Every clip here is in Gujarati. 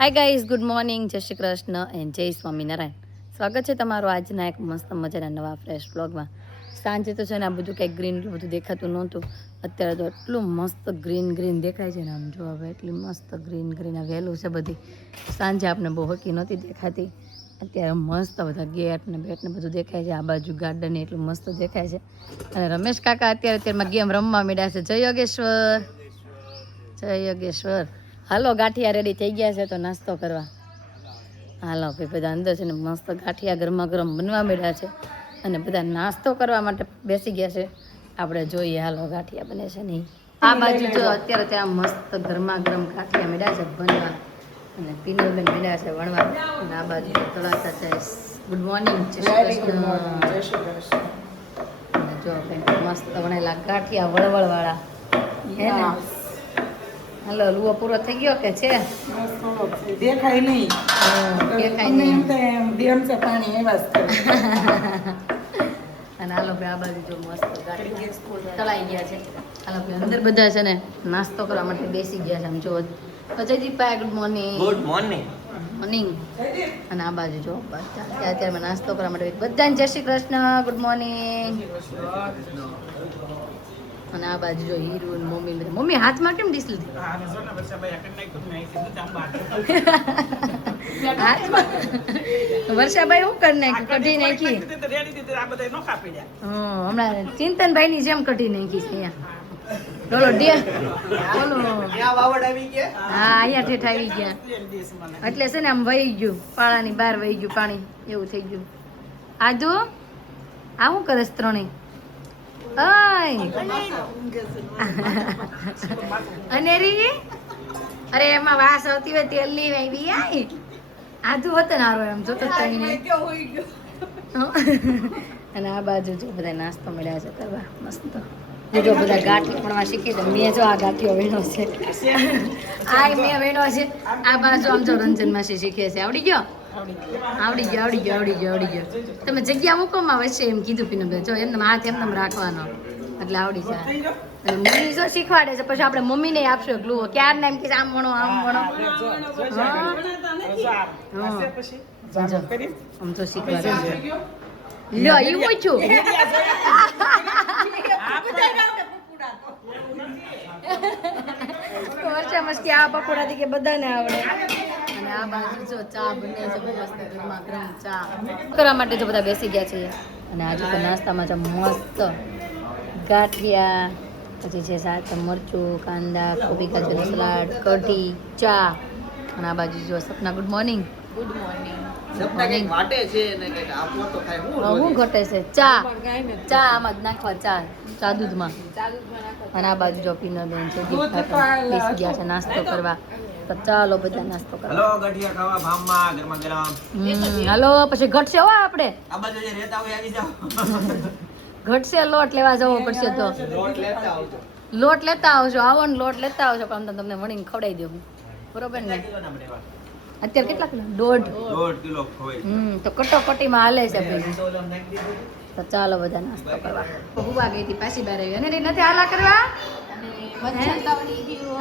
હાય ગાઈઝ, ગુડ મોર્નિંગ, જય શ્રી કૃષ્ણ એન્ડ જય સ્વામિનારાયણ. સ્વાગત છે તમારું આજના એક મસ્ત મજાના નવા ફ્રેશ બ્લોગમાં. સાંજે તો છે ને આ બધું કંઈક ગ્રીન બધું દેખાતું નહોતું. અત્યારે તો એટલું મસ્ત ગ્રીન દેખાય છે ને, આમ જો હવે એટલી મસ્ત ગ્રીન આ વહેલું છે બધી. સાંજે આપણે બહુ હકી નહોતી દેખાતી, અત્યારે મસ્ત બધા ગેટ ને બધું દેખાય છે. આ બાજુ ગાર્ડન એટલું મસ્ત દેખાય છે. અને રમેશ કાકા અત્યારમાં ગેમ રમવા માંડ્યા છે. જય યોગેશ્વર. હાલો, ગાંઠિયા રેડી થઈ ગયા છે તો નાસ્તો કરવા. હાલો ભાઈ, બધા અંદર છે ને મસ્ત ગાંઠિયા ગરમા ગરમ બનવા મળ્યા છે અને બધા નાસ્તો કરવા માટે બેસી ગયા છે. આપણે જોઈએ હાલો ગાંઠિયા બને છે નહીં. આ બાજુ જો અત્યારે ત્યાં મસ્ત ગરમા ગરમ ગાંઠિયા મળ્યા છે બનવા અને પીનલબેન મળ્યા છે વણવા. અને આ બાજુ તળાતા છે. ગુડ મોર્નિંગ, જય શ્રી કૃષ્ણ. અને જો મસ્ત વણેલા ગાંઠિયા વળવળવાળા હે ને. હાલો, લુઓ પૂરો થઈ ગયો કે છે? દેખાય નહીં. પાણી અને હાલો ભાઈ, આ બાજુ જો મસ્ત તળાઈ ગયા છે. હાલો ભાઈ, અંદર બધા છે ને નાસ્તો કરવા માટે બેસી ગયા છે. આમ જો અજયદીપભાઈ, ગુડ મોર્નિંગ. અને આ બાજુ જો અત્યારે નાસ્તો કરવા માટે બધાને જય શ્રી કૃષ્ણ, ગુડ મોર્નિંગ. અને આ બાજુ જો હીરુ મમ્મી હાથમાં કેમ ડીશ લીધી? વર્ષાભાઈ શું કરી નાખ્યું? કઢી નાખી. હમણાં ચિંતનભાઈ ની જેમ કઢી નાખી છે હા, અહીંયા ઠેઠ આવી ગયા એટલે છે ને આમ વહી ગયું, પાળાની બહાર વહી ગયું પાણી, એવું થઈ ગયું. આદુ આ શું કરે ત્રણેય? અનેરી અરે એમાં વાસ આવતી હોય તેલ ની વાવી આઈ આધુ હોત ને હારો એમ જોતો અને આ બાજુ જો બધા નાસ્તો મળ્યા છે કરવા મસ્ત. જો બધા ગાંઠિયા પણ શીખી તો મેં જો આ ગાંઠિયો વીણો છે, આ મેં વીણો છે. આ બાજુ આમ જો રંજન માસી શીખે છે. આવડી ગયો. તમે જગ્યા મૂકોમાં વચ્ચે એમ કીધું પીને જો એમને હાથ એમને રાખવાનો એટલે આવડી જાય. અને મમ્મી જો શીખવાડે છે પછી આપણે મમ્મીને આપશું ગ્લુ. ક્યાર ના એમ કે આમ ભણો આમ તો શીખવાડે લ્યો એવું છું. વર્ષા મસ્તી આ પકોડાથી કે બધાને આવડે. અને આ બાજુ જો ચા બને છે મસ્ત ગરમા ગરમ ચા કરવા માટે જો બધા બેસી ગયા છે. અને આજે તો નાસ્તામાં છે મસ્ત ગાંઠિયા, પછી છે સાથે મરચું, કાંદા, કોબી ગાજરનું સલાડ, કઢી, ચા. અને આ બાજુ જો સપના, ગુડ મોર્નિંગ. હું ઘટે છે ચા આમાં જ નાખવા, ચા દૂધમાં. અને આ બાજુ જો પીનલબેન છે બેસી ગયા છે નાસ્તો કરવા. તો ચાલો બધા નાસ્તો કરો. હેલો, ગાંઠિયા ખાવા ભામમાં ગરમા ગરમ. હાલો, પછી ઘટશે હો આપણે. આ બાજુ જે રહેતા હોય આવી જાવ. ઘટશે, લોટ લેવા જવો પડશે તો. લોટ લેતા આવજો. આવો ને લોટ લેતા આવજો પણ તમને વણીને ખવડાવી દઉં, બરોબર ને? અત્યારે કેટલા કિલો? 1.5 કિલો ખવાય. તો કટોકટીમાં હાલે છે ભાઈ. તો ચાલો બધા નાસ્તો કરવા. હુવા ગઈ હતી પાછી બહાર આવી અને નથી હાલા કરવા.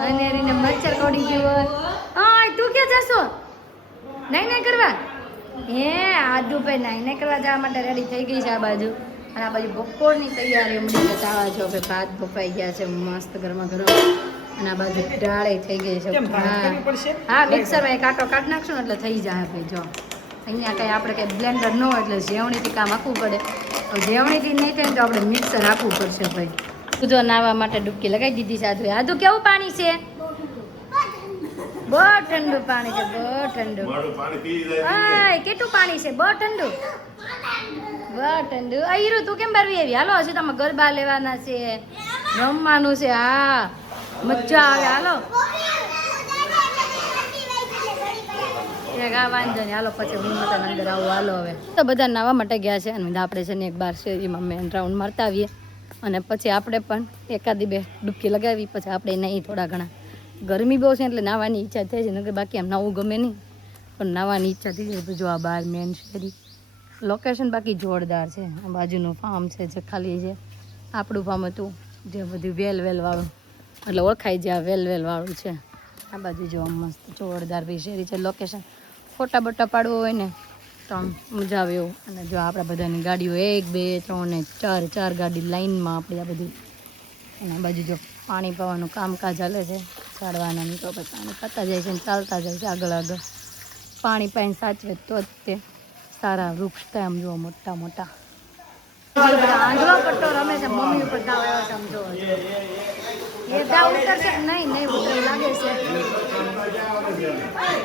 અને રીને મચ્છર કોડી ગયું. હા, તું ક્યાં જશો? નહીં કરવા હે આદુ ભાઈ નહીં કરવા જવા માટે રેડી થઈ ગઈ છે આ બાજુ. અને આ બાજુ બપોરની તૈયારી મળી બતાવા છો કે ભાત બફાઈ ગયા છે મસ્ત ગરમા ગરમ. અને આ બાજુ ડાળે થઈ ગઈ છે. હા, મિક્સરમાં એક આટો કાઢી નાખશું ને એટલે થઈ જાય ભાઈ. જો અહીંયા કંઈ આપણે કંઈ બ્લેન્ડર ન હોય એટલે જેવણીથી કામ આપવું પડે. જેવણીથી નહીં થાય તો આપણે મિક્સર આપવું પડશે ભાઈ. જો નાવા માટે ડૂબકી લગાવી દીધી છે આદુ. આદુ કેવું પાણી છે? બહુ ઠંડુ પાણી છે, બહુ ઠંડુ. હા, કેટલું પાણી છે? બહુ ઠંડુ. હીરુ તું કેમ બારવી આવી? હાલો, હજી તમે ગરબા લેવાના છે, રમવાનું છે. હા, મજા આવે. હાલો વાંધો નહીં. હાલો પછી હું અંદર આવું. હાલો હવે તો બધા નાવા માટે ગયા છે અને આપણે છે ને એક બાર શેરીમાં મેન રાઉન્ડ મારતા આવીએ અને પછી આપણે પણ એકાદી બે ડૂબકી લગાવી પછી આપણે નહીં થોડા ઘણા. ગરમી બહુ છે એટલે નાવાની ઈચ્છા થઈ છે, નકર બાકી આમ નાવું ગમે નહીં પણ નાવાની ઈચ્છા થઈ જાય. જો આ બાર મેન શેરી લોકેશન બાકી જોરદાર છે. આ બાજુનું ફાર્મ છે જે ખાલી છે આપણું ફાર્મ હતું જે બધું વેલ વાળું એટલે ઓળખાય છે. આ વેલ વાળું છે આ બાજુ જો મસ્ત જોરદાર વિશેરી છે લોકેશન. ફોટા બોટા પાડવો હોય ને તો આમ મજા આવે એવું. અને જો આપણા બધાની ગાડીઓ 1 2 3 ને 4 ગાડી લાઈનમાં આપણી આ બધી. અને આ બાજુ જો પાણી પાવાનું કામકાજ ચાલે છે ઝાડવાના. તો પછી પાણી પતા જાય છે ને ચાલતા જાય છે આગળ આગળ. પાણી પાઈને સાચવે તો જ તે સારા વૃક્ષ થાય. આમ જુઓ મોટા મોટા આંધળો પટ્ટો રમે છે. મમ્મી ઉપર દાવ આવ્યો છે. આમ જો એ દાવ ઉતરશે નહીં ઉતરે લાગે છે.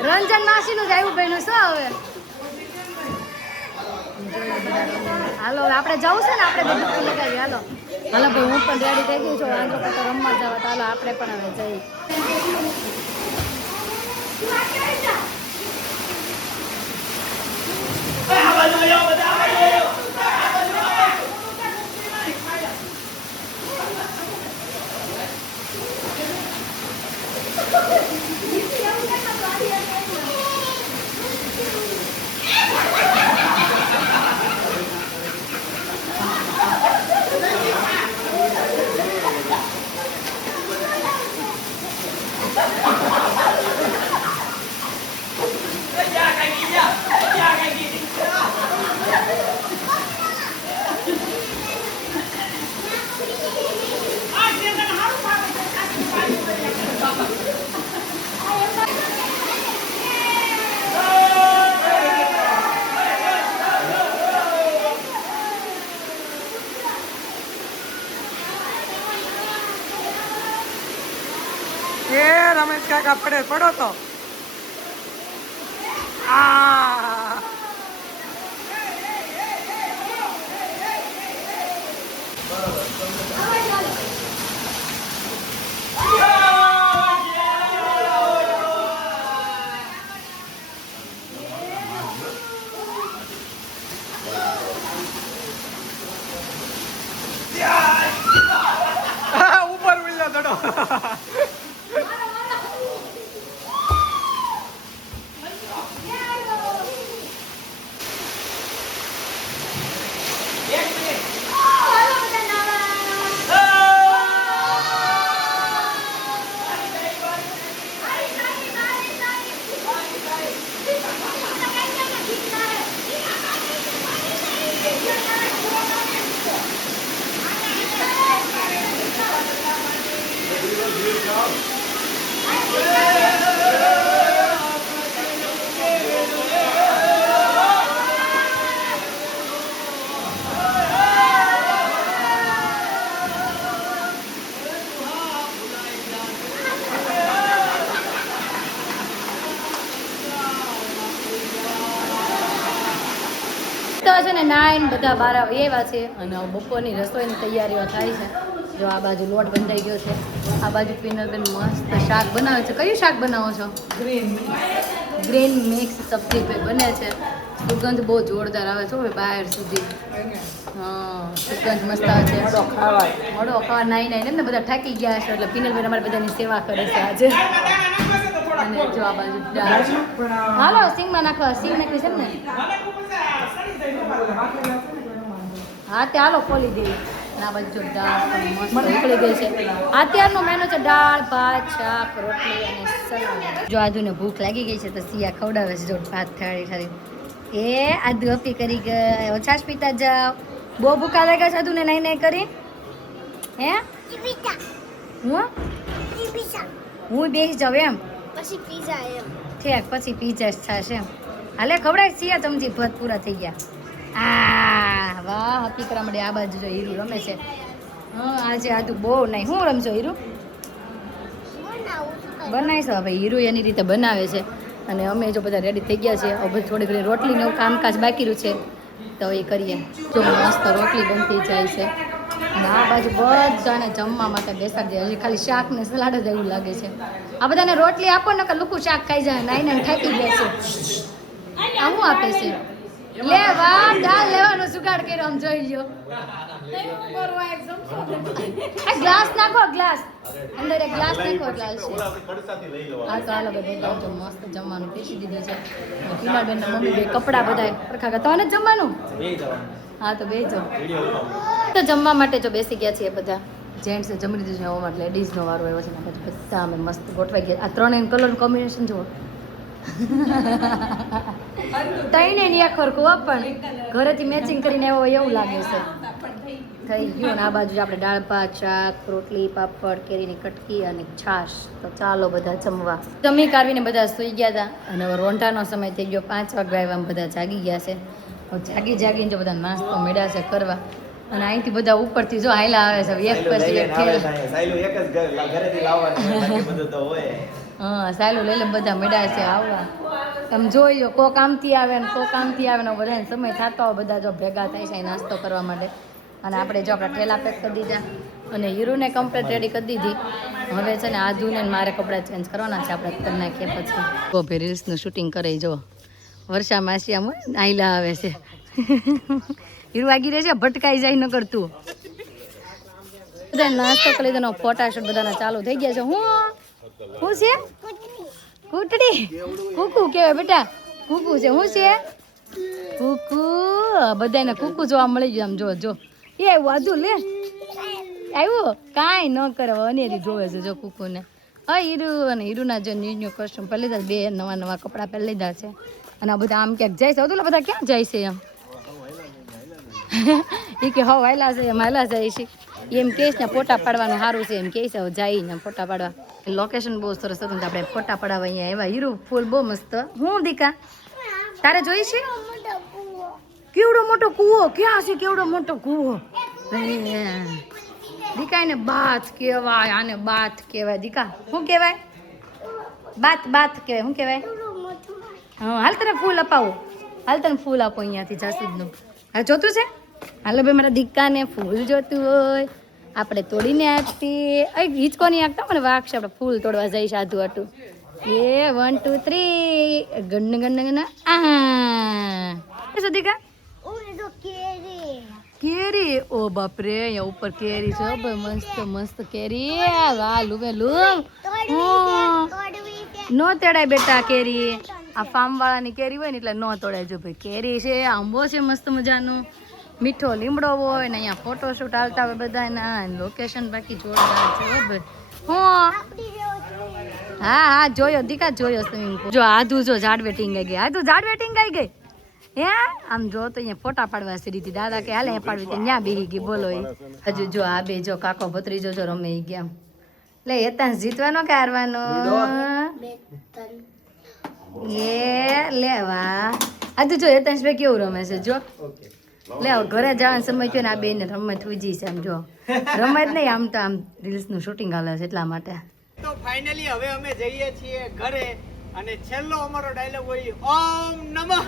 રંજન માસીનું જ આવ્યું ભાઈનું શું હવે. હાલો આપણે જવું છે ને, આપણે બધું લગાવી. હાલો ભાઈ હું પણ રેડી થઈ ગઈ છું. આંધળો પટ્ટો રમવા જવા. હાલો આપણે પણ હવે જઈએ. રમેશ કાકા પડો તો આ ઉપર ઉલ્લા દડો. છે ને 9 બધા 12 એવા છે. અને બપોરની રસોઈની તૈયારીઓ થાય છે. જો આ બાજુ લોટ બંધાઈ ગયો છે. આ બાજુ પિનલબેન મસ્ત શાક બનાવે છે. કયું શાક બનાવો છો? ગ્રીન મિક્સ સબ્જી બને છે. સુગંધ બહુ જોરદાર આવે છે બહાર સુધી. હા સુગંધ મસ્ત આવે છે. મળો ખાવા નાઈ ને બધા થાકી ગયા છે. એટલે પિનલબેન અમારી બધાની સેવા કરે છે આજે. અને જો આ બાજુ દાળ. હાલો સિંગમાં નાખવા. સિંગ નાખવી છે ને. હા તે હાલો ખોલી દઈએ. આ બાજુ જો દાળ પણ મસ્ત નીકળી ગઈ છે. અત્યારનો મેનુ છે દાળ ભાત શાક રોટલી અને સલાડ. જો આદુને ભૂખ લાગી ગઈ છે તો સિયા ખવડાવે છે. જો ભાત થાળી થાળી. એ આદુ અપી કરી ગઈ. છાશ પીતા જાવ. બહુ ભૂખા લાગ્યા છે આદુને નહીં નહીં કરી. હે હું બેસી જાઉં એમ પછી પીઝા એમ ઠેક પછી પીઝા થશે એમ. હાલે ખવડાય સિયા ચમચી ભાત પૂરા થઈ ગયા. આ વાહ હકીકરા મળે. આ બાજુ જો હીરું રમે છે. હા આજે આદુ બહુ નહીં. હું રમજો હીરું બનાવીશો. હવે હીરું એની રીતે બનાવે છે. અને અમે જો બધા રેડી થઈ ગયા છે. હવે થોડી ઘણી રોટલીને એવું કામકાજ બાકી રહ્યું છે તો એ કરીએ. જો મસ્ત રોટલી બનતી જાય છે. અને આ બાજુ બધાને જમવા માટે બેસાડી દે. હજી ખાલી શાક ને સલાડ જ એવું લાગે છે. આ બધાને રોટલી આપો ને કે લુકું શાક ખાઈ જાય. નાઈને થાકી ગયા છે. આ શું આપે છે? લે વાહ દાળ લેવાનો સુગાડ કર્યો. આમ જોઈ લ્યો. આ ગ્લાસ નાખો. ગ્લાસ અંદર એક ગ્લાસ નાખો. ગ્લાસ છે. હા તો હાલો બધા તો મસ્ત જમવાનું પીસી દીધું છે. હિમાબેન ના મમ્મી બે કપડા બધા સરખા કરતા ને જમવાનું. હા તો બે જાઓ તો જમવા માટે જો બેસી ગયા છીએ બધા. જેન્ટ્સે જમી લીધું છે, એમાં લેડીઝનો વારો આવ્યો છે ને બધા અમે મસ્ત ગોઠવાઈ ગયા. આ ત્રણેય કલરનું કોમ્બિનેશન જુઓ. તઈને ની ખરખું હો, પણ ઘરેથી મેચિંગ કરીને આવ્યો હોય એવું લાગે છે. થઈ ગયું ને આ બાજુ આપણે દાળ ભાત, શાક, રોટલી, પાપડ, કેરીની કટકી અને છાશ. તો ચાલો બધા જમવા. જમી કાઢીને બધા સૂઈ ગયા હતા અને હવે રોંઢાનો સમય થઈ ગયો. 5 વાગે આવ્યા, બધા જાગી ગયા છે. જાગીને જો બધા નાસ્તો મેળ્યા છે કરવા. અને અહીંથી બધા ઉપરથી જો હાયલા આવે છે, એક પછી એક હા સાયલું લઈ લે બધા મેળ્યા છે આવવા. તમે જોઈ લો, કોક આમથી આવે ને કોક આમથી આવે ને બધાને સમય થતો હોય, બધા જો ભેગા થાય છે નાસ્તો કરવા માટે. અને આપણે જો આપણા ઠેલા પેક કરી દીધા અને હીરુને કમ્પ્લીટ રેડી કરી દીધી. હવે છે ને આધુને મારે કપડાં ચેન્જ કરવાના છે, આપણે કરી નાખીએ પછી. તો ભાઈ રીલ્સનું શૂટિંગ કરે જો વર્ષા માસી આમ આયલા આવે છે. હીરુ આગી રહે છે, ભટકાઈ જાય ન કરતું. બધા નાસ્તો કરી લીધો, ફોટાશૂટ બધાના ચાલુ થઈ ગયા છે. હું છે કૂટડી કુકુ કેવાય બેટા, કુકુ છે. હું છે કુકુ, બધાને કુકુ જોવા મળી ગયું. આમ જો જો એ આવ્યું આજુ લે આવ્યું, કાંઈ ન કરે અનેરી જોવે છે જો કુકુને. હા હીરુ અને હીરુના જો ન્યૂ કોસ્ટ્યુમ પહેરી લીધા, 2 નવા નવા કપડાં પહેરી લીધા છે. અને આ બધા આમ ક્યાંક જાય છે, અતુલા બધા ક્યાં જાય છે એમ. એ કે હવ હાયલા છે એમ હાયલા જાય છે એમ કહે છે ને, ફોટા પાડવાનું સારું છે એમ કહે છે. જાય ને ફોટા પાડવા. લોકેશન બહુ સરસ હતું ને આપણે ફોટા પડાવવા અહીંયા આવ્યા. હીરુ ફૂલ બહુ મસ્ત. હું દીકા તારે જોઈ છે કેવડો મોટો કૂવો? ક્યાં છે કેવડો મોટો કૂવો? દીકા એને બાથ કહેવાય, આને બાથ કહેવાય. દીકા શું કહેવાય? બાથ બાથ કહેવાય. શું કહેવાય? હા હાલ તને ફૂલ અપાવો, હાલ તને ફૂલ આપો અહીંયાથી જાસૂદનું. હા જોતું છે? હાલો ભાઈ મારા દીકાને ફૂલ જોતું હોય આપણે તોડીને આપીએ. હિંચકો નહીં આપતા મને વાગશે, આપણે ફૂલ તોડવા જઈ સાધુ આટું. એ 1 2 3 ગણ ગણ ગણ. આ દીકા કેરી. ઓ બાપરે અહીંયા ઉપર કેરી છે ભાઈ, મસ્ત મસ્ત કેરી. વાલું વેલું નો તેડાય બેટા કેરી. આ ફાર્મ વાળાની કેરી હોય ને એટલે નો તોડાય. જો ભાઈ કેરી છે, આંબો છે મસ્ત મજાનું, મીઠો લીમડો હોય ને અહીંયા ફોટોશૂટ આવતા હોય બધાના. લોકેશન બાકી જોરદાર છે ભાઈ. હા હા જોયો દીકા, જોયો સ્વિમિંગ પુલ. જો આધુ જો ઝાડ વેટિંગ ગઈ. આધુ ઝાડ વેટિંગ ગઈ હે. આમ જો તો અહીંયા ફોટા પાડવા સીધી દાદા કે હાલે પાડવી તો ત્યાં બેહી ગઈ. બોલો હજુ જો આ બે જો કાકો ભત્રીજો જો રમે ગયા. લે હેતાંશ જીતવાનો કે હારવાનો? એ લેવા આધુ જો હેતાંશ ભાઈ કેવું રમે છે જો. લે ઘરે જવાનો સમય થયો ને આ બેને રમત ઉજી છે. આમ જો રમત નહીં, આમ તો આમ રીલ્સનું શૂટિંગ હાલે છે એટલા માટે. તો ફાઇનલી હવે અમે જઈએ છીએ ઘરે અને છેલ્લો અમારો ડાયલોગ હોય ઓમ નમઃ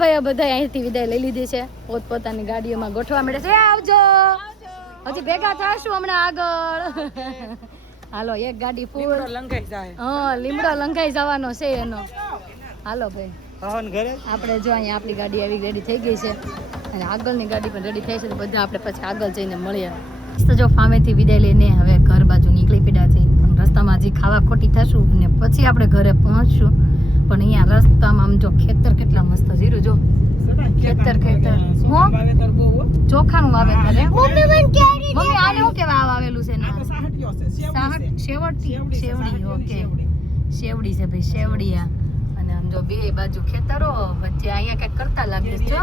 ભાઈ બધા અહીંથી વિદાય લઈ લીધી છે, પોતપોતાની ગાડીઓમાં ગોઠવા મળે છે. આવજો, હજી ભેગા થશું હમણાં આગળ. હાલો એક ગાડી ફૂલ લંઘાઈ જાય. હા લીમડો લંઘાઈ જવાનો છે એનો. હાલો ભાઈ આપણે જો અહીંયા આપણી ગાડી આવી રેડી થઈ ગઈ છે અને આગળની ગાડી પણ રેડી થઈ છે. તો બધા આપણે પછી આગળ જઈને મળીએ. તો જો ફામેથી વિદાય લઈને હવે ઘર બાજુ નીકળી પડ્યા છે, પણ રસ્તામાં હજી ખાવા ખોટી થશું અને પછી આપણે ઘરે પહોંચશું. પણ અહીંયા રસ્તામાં આમ જો ખેતર કેટલા મસ્ત જીરું જો ખેતર ચોખાનું વાવેતર. મમ્મી આને શું કેવા આવેલું છે ને? શેવડી. ઓકે શેવડી છે ભાઈ, શેવડિયા. અને આમ જો બે બાજુ ખેતરો વચ્ચે અહીંયા કઈક કરતા લાગે છે.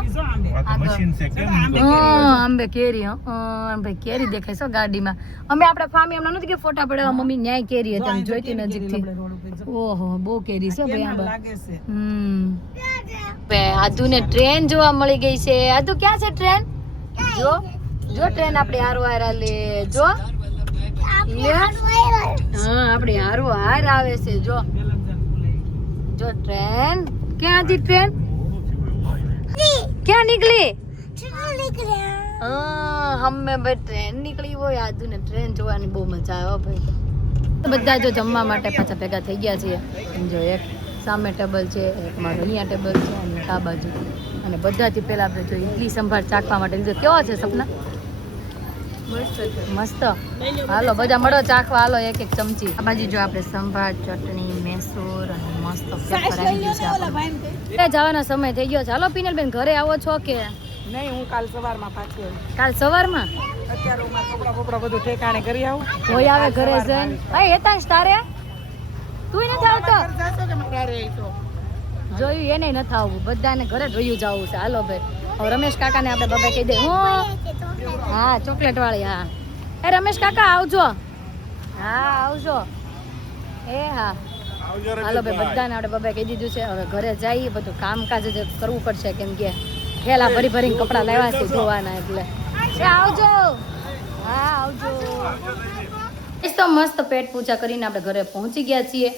આંબે કેરી. ભાઈ કેરી દેખાય છે ગાડીમાં. અમે આપણે ફામી એમના નથી કે ફોટા પડ્યા મમ્મી ન્યાય કેરી હતી, આમ જોઈતી નજીકથી. ઓહો બહુ કેરી છે ભાઈ આંબા. આધુ ને ટ્રેન જોવા મળી ગઈ છે. આધુ ક્યાં છે ટ્રેન? જો જો ટ્રેન આપણી હારો હાર લે જો. હા આપણી હારો હાર આવે છે જો. જો ટ્રેન ક્યાં હતી? ટ્રેન ક્યાં નીકળી? હમે ભાઈ ટ્રેન નીકળી હોય આજુ ને ટ્રેન જોવાની બહુ મજા આવે ભાઈ. બધા જો જમવા માટે પાછા ભેગા થઈ ગયા છીએ. જો એક સામે ટેબલ છે, એક મારો અહીંયા ટેબલ છે અને આ બાજુ. અને બધાથી પહેલા આપણે જો ઇડલી સંભાર ચાખવા માટે લીધો. કેવો છે સપના? મસ્ત. હાલો બધા મળો ચાખવા. હાલો એક એક ચમચી. આ બાજુ જો આપણે સંભાર, ચટણી, મેસૂર અને મસ્ત પેપર આવી ગયું છે આપણે. જવાનો સમય થઈ ગયો છે. હાલો પિનલબેન ઘરે આવો છો કે નહીં? હું કાલ સવારમાં પાછી આવું. કાલ સવારમાં? અત્યારે હું મારા કપડા બધું ઠેકાણે કરી આવું. કોઈ આવે ઘરે જઈને? ભાઈ હેતાંશ તારે તું નથી આવતો? જાશો કે મારે રહી તો જોયું એને નથી આવવું, બધાને ઘરે જ વયું જવું છે. હાલો ભાઈ હવે રમેશ કાકાને આપણે બાબા કહી દે. હું હા ચોકલેટ વાળી. હા એ રમેશ કાકા આવજો. હા આવજો. એ હા હાલો ભાઈ બધાને આપણે બાબા કહી દીધું છે. હવે ઘરે જઈએ, બધું કામકાજ જ કરવું પડશે કેમ કે થેલા ભરી ભરીને કપડાં લેવા છે ધોવાના. એટલે આવજો. હા આવજો. તો મસ્ત પેટ પૂજા કરીને આપણે ઘરે પહોંચી ગયા છીએ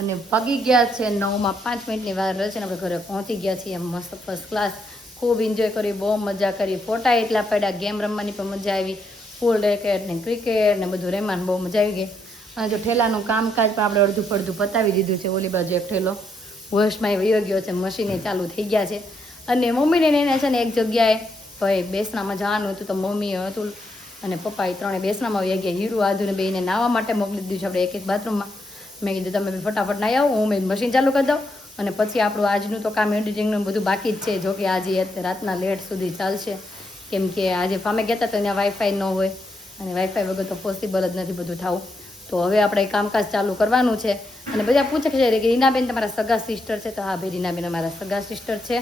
અને પગી ગયા છે 9 માં 5 મિનિટની વાર રહે છે ને આપણે ઘરે પહોંચી ગયા છીએ. મસ્ત ફર્સ્ટ ક્લાસ ખૂબ એન્જોય કરી, બહુ મજા કરી. ફોટા એટલા પડ્યા, ગેમ રમવાની પણ મજા આવી. ફૂલ રેકેટ ને ક્રિકેટ ને બધું રમવાનું બહુ મજા આવી ગઈ. અને જો ઠેલાનું કામકાજ પણ આપણે અડધું પડધું પતાવી દીધું છે. ઓલી બાજુ એક ઠેલો વોશમાં વયો ગયો છે, મશીને ચાલુ થઈ ગયા છે. અને મમ્મીને એને છે ને એક જગ્યાએ ભાઈ બેસનામાં જવાનું હતું તો મમ્મી હતું અને પપ્પા એ ત્રણે બેસનામાં આવી ગયા. હીરું આધુને બેને નાહવા માટે મોકલી દીધું છે આપણે એક એક બાથરૂમમાં. મેં કીધું તમે ફટાફટ નાહી આવો, હું મેં મશીન ચાલુ કરી દઉં અને પછી આપણું આજનું તો કામ એડિટિંગનું બધું બાકી જ છે. જો કે આજે રાતના લેટ સુધી ચાલશે કેમ કે આજે ફામે ગયા હતા તો ત્યાં વાઈફાઈ ન હોય અને વાઈફાઈ વગર તો પોસિબલ જ નથી બધું થવું. તો હવે આપણે કામકાજ ચાલુ કરવાનું છે. અને બધા પૂછે છે કે રીનાબેન તમારા સગા સિસ્ટર છે? તો હા ભાઈ રીનાબેન અમારા સગા સિસ્ટર છે.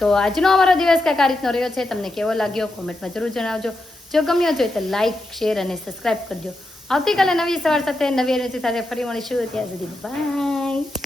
તો આજનો અમારો દિવસ કંઈક આ રીતનો રહ્યો છે. તમને કેવો લાગ્યો કોમેન્ટમાં જરૂર જણાવજો. જો ગમ્યો જોઈએ તો લાઇક, શેર અને સબસ્ક્રાઈબ કરજો. આવતીકાલે નવી સવાર સાથે નવી એનર્જી સાથે ફરી મળીશું. ત્યાં સુધી બાય.